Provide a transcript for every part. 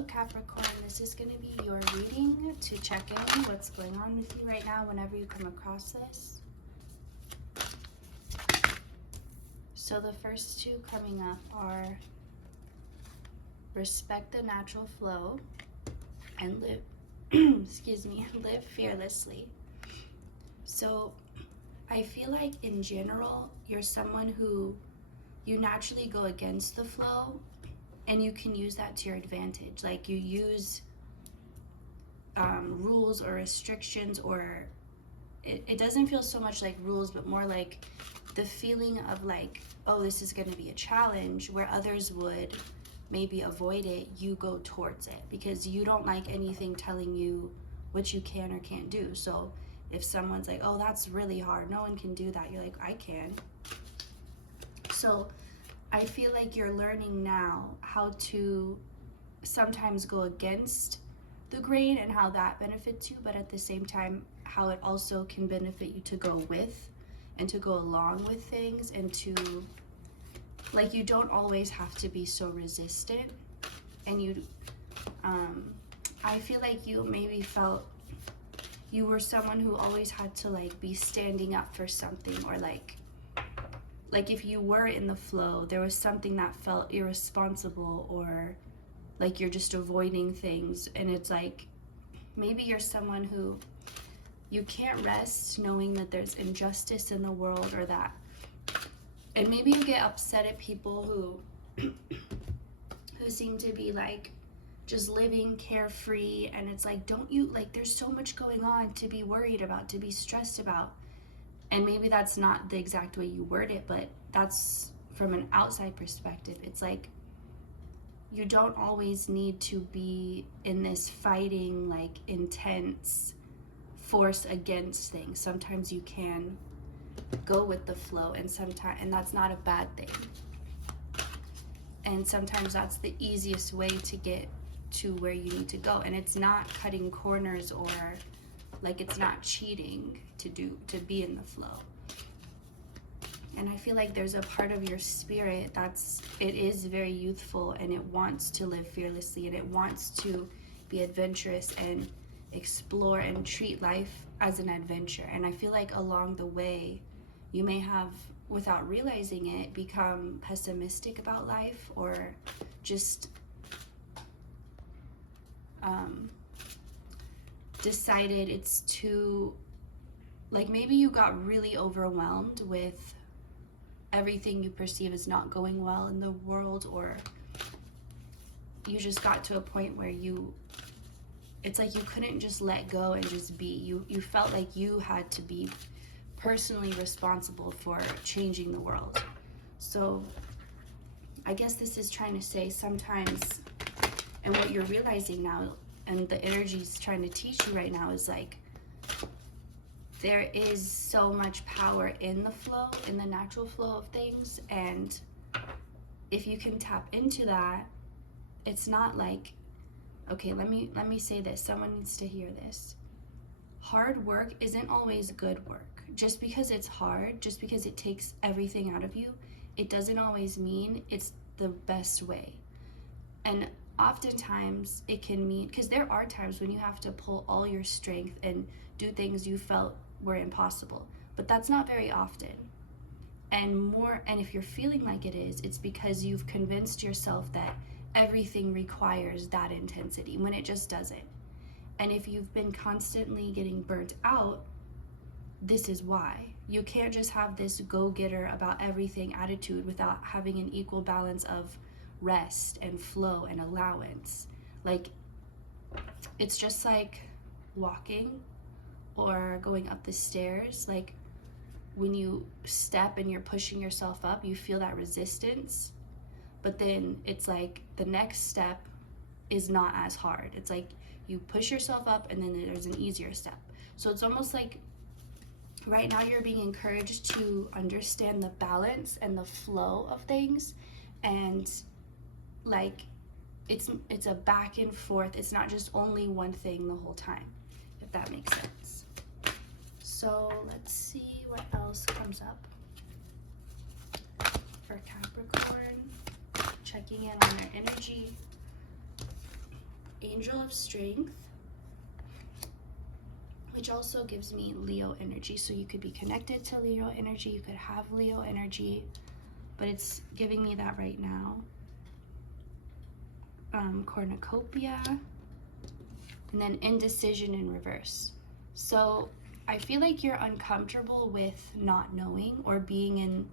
Hello Capricorn, this is going to be your reading to check in on what's going on with you right now whenever you come across this. So the first two coming up are respect the natural flow and live, excuse me, live fearlessly. So I feel like in general, you're someone who you naturally go against the flow, and you can use that to your advantage. Like you use rules or restrictions, or it doesn't feel so much like rules, but more like the feeling of like, oh, this is going to be a challenge, where others would maybe avoid it. You go towards it because you don't like anything telling you what you can or can't do. So if someone's like, oh, that's really hard, no one can do that, you're like, I can. So I feel like you're learning now how to sometimes go against the grain and how that benefits you, but at the same time, how it also can benefit you to go with and to go along with things, and to, like, you don't always have to be so resistant. And you, I feel like you maybe felt you were someone who always had to like be standing up for something, or like if you were in the flow, there was something that felt irresponsible, or like you're just avoiding things. And it's like, maybe you're someone who you can't rest knowing that there's injustice in the world, or that, and maybe you get upset at people who seem to be like just living carefree, and it's like, don't you, like, there's so much going on to be worried about, to be stressed about. And maybe that's not the exact way you word it, but that's from an outside perspective. It's like, you don't always need to be in this fighting, like, intense force against things. Sometimes you can go with the flow, and that's not a bad thing. And sometimes that's the easiest way to get to where you need to go. And it's not cutting corners, or like, it's not cheating to be in the flow. And I feel like there's a part of your spirit it is very youthful, and it wants to live fearlessly, and it wants to be adventurous and explore and treat life as an adventure. And I feel like along the way, you may have, without realizing it, become pessimistic about life, or just decided it's too, like, maybe you got really overwhelmed with everything you perceive as not going well in the world, or you just got to a point where it's like you couldn't just let go and just be. You felt like you had to be personally responsible for changing the world. So I guess this is trying to say sometimes, and what you're realizing now, and the energy's trying to teach you right now, is like, there is so much power in the flow, in the natural flow of things. And if you can tap into that, it's not like, okay, let me say this, someone needs to hear this. Hard work isn't always good work. Just because it's hard, just because it takes everything out of you, it doesn't always mean it's the best way. And oftentimes it can mean, because there are times when you have to pull all your strength and do things you felt were impossible, but that's not very often. And if you're feeling like it is, it's because you've convinced yourself that everything requires that intensity, when it just doesn't. And if you've been constantly getting burnt out, this is why. You can't just have this go-getter about everything attitude without having an equal balance of rest and flow and allowance. Like, it's just like walking or going up the stairs. Like, when you step and you're pushing yourself up, you feel that resistance, but then it's like the next step is not as hard. It's like you push yourself up, and then there's an easier step. So it's almost like right now you're being encouraged to understand the balance and the flow of things, and like it's a back and forth. It's not just only one thing the whole time, if that makes sense. So let's see what else comes up for Capricorn, checking in on their energy. Angel of Strength, which also gives me Leo energy. So you could be connected to Leo energy, you could have Leo energy, but it's giving me that right now. Cornucopia, and then indecision in reverse. So I feel like you're uncomfortable with not knowing, or being in,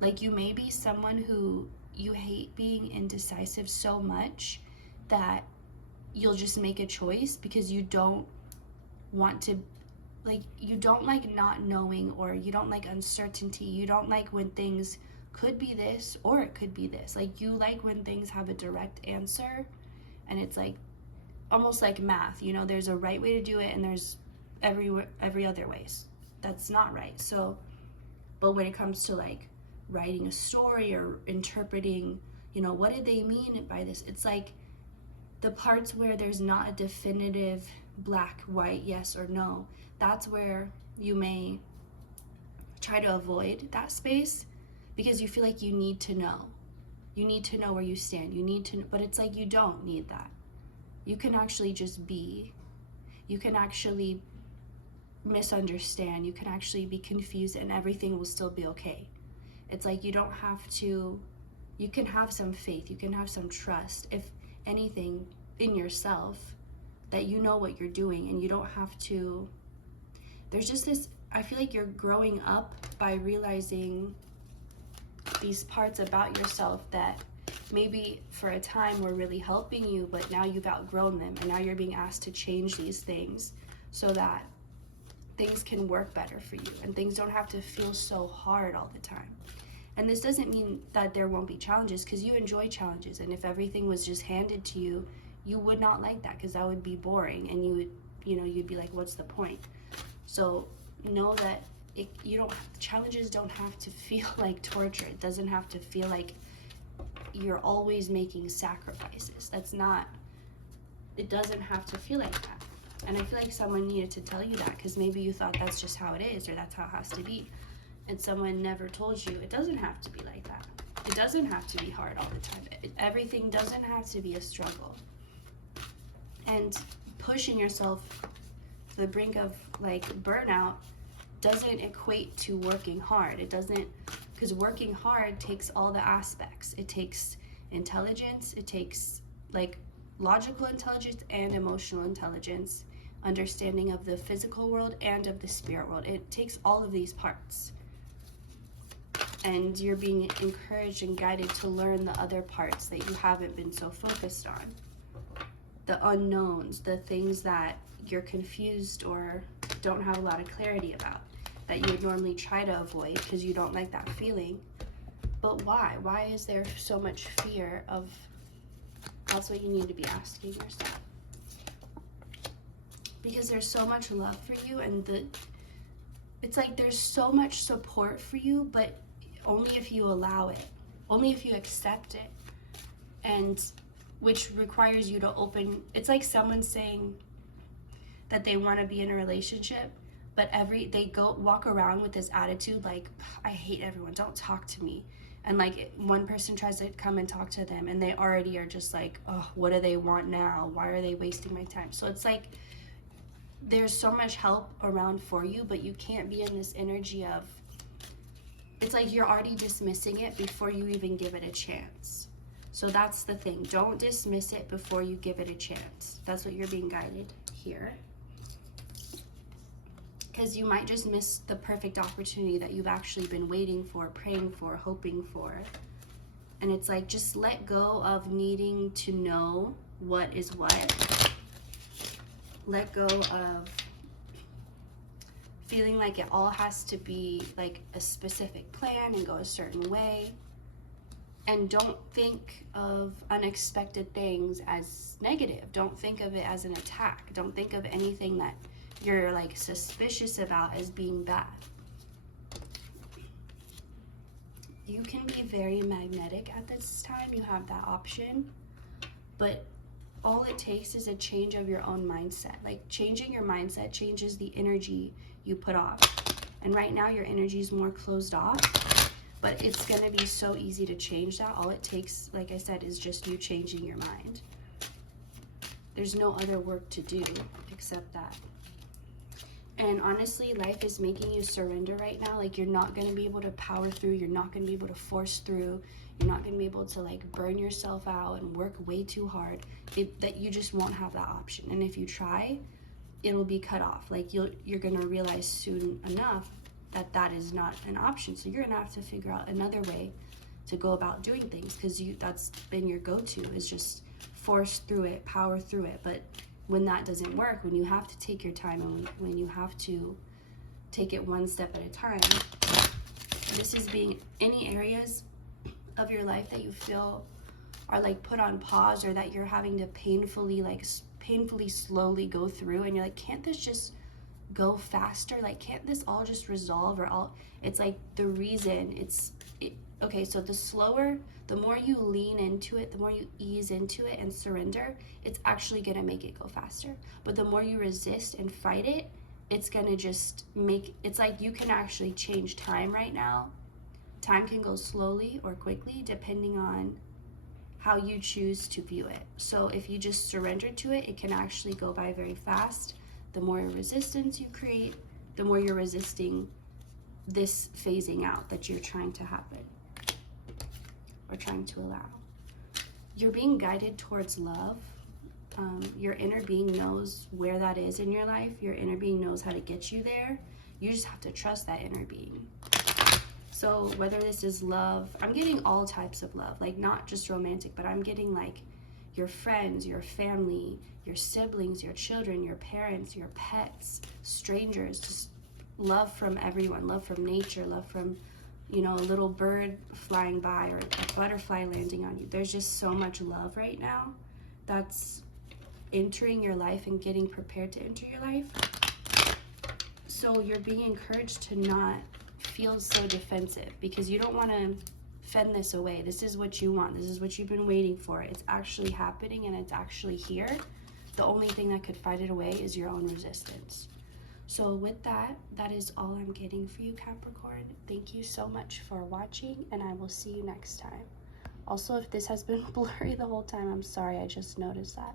like, you may be someone who you hate being indecisive so much that you'll just make a choice because you don't want to, like, you don't like not knowing, or you don't like uncertainty. You don't like when things could be this or it could be this. Like, you like when things have a direct answer, and it's like almost like math, you know, there's a right way to do it and there's every other ways that's not right. So, but when it comes to like writing a story or interpreting, you know, what did they mean by this, it's like the parts where there's not a definitive black, white, yes or no, that's where you may try to avoid that space, because you feel like you need to know. You need to know where you stand. You need to, but it's like you don't need that. You can actually just be. You can actually misunderstand. You can actually be confused, and everything will still be okay. It's like you don't have to, you can have some faith. You can have some trust, if anything, in yourself, that you know what you're doing, and you don't have to. There's just this, I feel like you're growing up by realizing these parts about yourself that maybe for a time were really helping you, but now you've outgrown them, and now you're being asked to change these things so that things can work better for you and things don't have to feel so hard all the time. And this doesn't mean that there won't be challenges, because you enjoy challenges, and if everything was just handed to you, you would not like that, because that would be boring, and you would, you know, you'd be like, what's the point? So know that challenges don't have to feel like torture. It doesn't have to feel like you're always making sacrifices. That's not, it doesn't have to feel like that. And I feel like someone needed to tell you that, because maybe you thought that's just how it is, or that's how it has to be. And someone never told you it doesn't have to be like that. It doesn't have to be hard all the time. Everything doesn't have to be a struggle. And pushing yourself to the brink of like burnout doesn't equate to working hard. It doesn't, because working hard takes all the aspects. It takes intelligence, it takes like logical intelligence and emotional intelligence, understanding of the physical world and of the spirit world. It takes all of these parts. And you're being encouraged and guided to learn the other parts that you haven't been so focused on. The unknowns, the things that you're confused or don't have a lot of clarity about, that you would normally try to avoid because you don't like that feeling. But why? Why is there so much fear of? That's what you need to be asking yourself. Because there's so much love for you, and it's like there's so much support for you, but only if you allow it, only if you accept it, and which requires you to open. It's like someone saying that they want to be in a relationship, but they walk around with this attitude like, I hate everyone, don't talk to me. And like one person tries to come and talk to them, and they already are just like, oh, what do they want now? Why are they wasting my time? So it's like there's so much help around for you, but you can't be in this energy of, it's like you're already dismissing it before you even give it a chance. So that's the thing. Don't dismiss it before you give it a chance. That's what you're being guided here. Because you might just miss the perfect opportunity that you've actually been waiting for, praying for, hoping for. And it's like, just let go of needing to know what is what. Let go of feeling like it all has to be like a specific plan and go a certain way. And don't think of unexpected things as negative. Don't think of it as an attack. Don't think of anything that you're like suspicious about as being bad. You can be very magnetic at this time. You have that option. But all it takes is a change of your own mindset. Like changing your mindset changes the energy you put off. And right now your energy is more closed off. But it's going to be so easy to change that. All it takes, like I said, is just you changing your mind. There's no other work to do except that. And honestly, life is making you surrender right now. Like, you're not going to be able to power through. You're not going to be able to force through. You're not going to be able to like burn yourself out and work way too hard. That you just won't have that option. And if you try, it'll be cut off. Like, you're going to realize soon enough that that is not an option. So you're going to have to figure out another way to go about doing things, because that's been your go-to, is just force through it, power through it. But when that doesn't work, when you have to take your time and when you have to take it one step at a time, this is being any areas of your life that you feel are like put on pause, or that you're having to painfully slowly go through, and you're like, can't this just go faster? Like, can't this all just resolve? It's like the reason okay, so the more you lean into it, the more you ease into it and surrender, it's actually gonna make it go faster. But the more you resist and fight it, it's gonna just it's like you can actually change time right now. Time can go slowly or quickly depending on how you choose to view it. So if you just surrender to it, it can actually go by very fast. The more resistance you create, the more you're resisting this phasing out that you're trying to happen or trying to allow. You're being guided towards love. Your inner being knows where that is in your life. Your inner being knows how to get you there. You just have to trust that inner being. So whether this is love, I'm getting all types of love, like not just romantic, but I'm getting like your friends, your family, your siblings, your children, your parents, your pets, strangers, just love from everyone, love from nature, love from, you know, a little bird flying by or a butterfly landing on you. There's just so much love right now that's entering your life and getting prepared to enter your life. So you're being encouraged to not feel so defensive, because you don't want to fend this away. This is what you want. This is what you've been waiting for. It's actually happening and it's actually here. The only thing that could fight it away is your own resistance. So with that, that is all I'm getting for you, Capricorn. Thank you so much for watching, and I will see you next time. Also, if this has been blurry the whole time, I'm sorry, I just noticed that.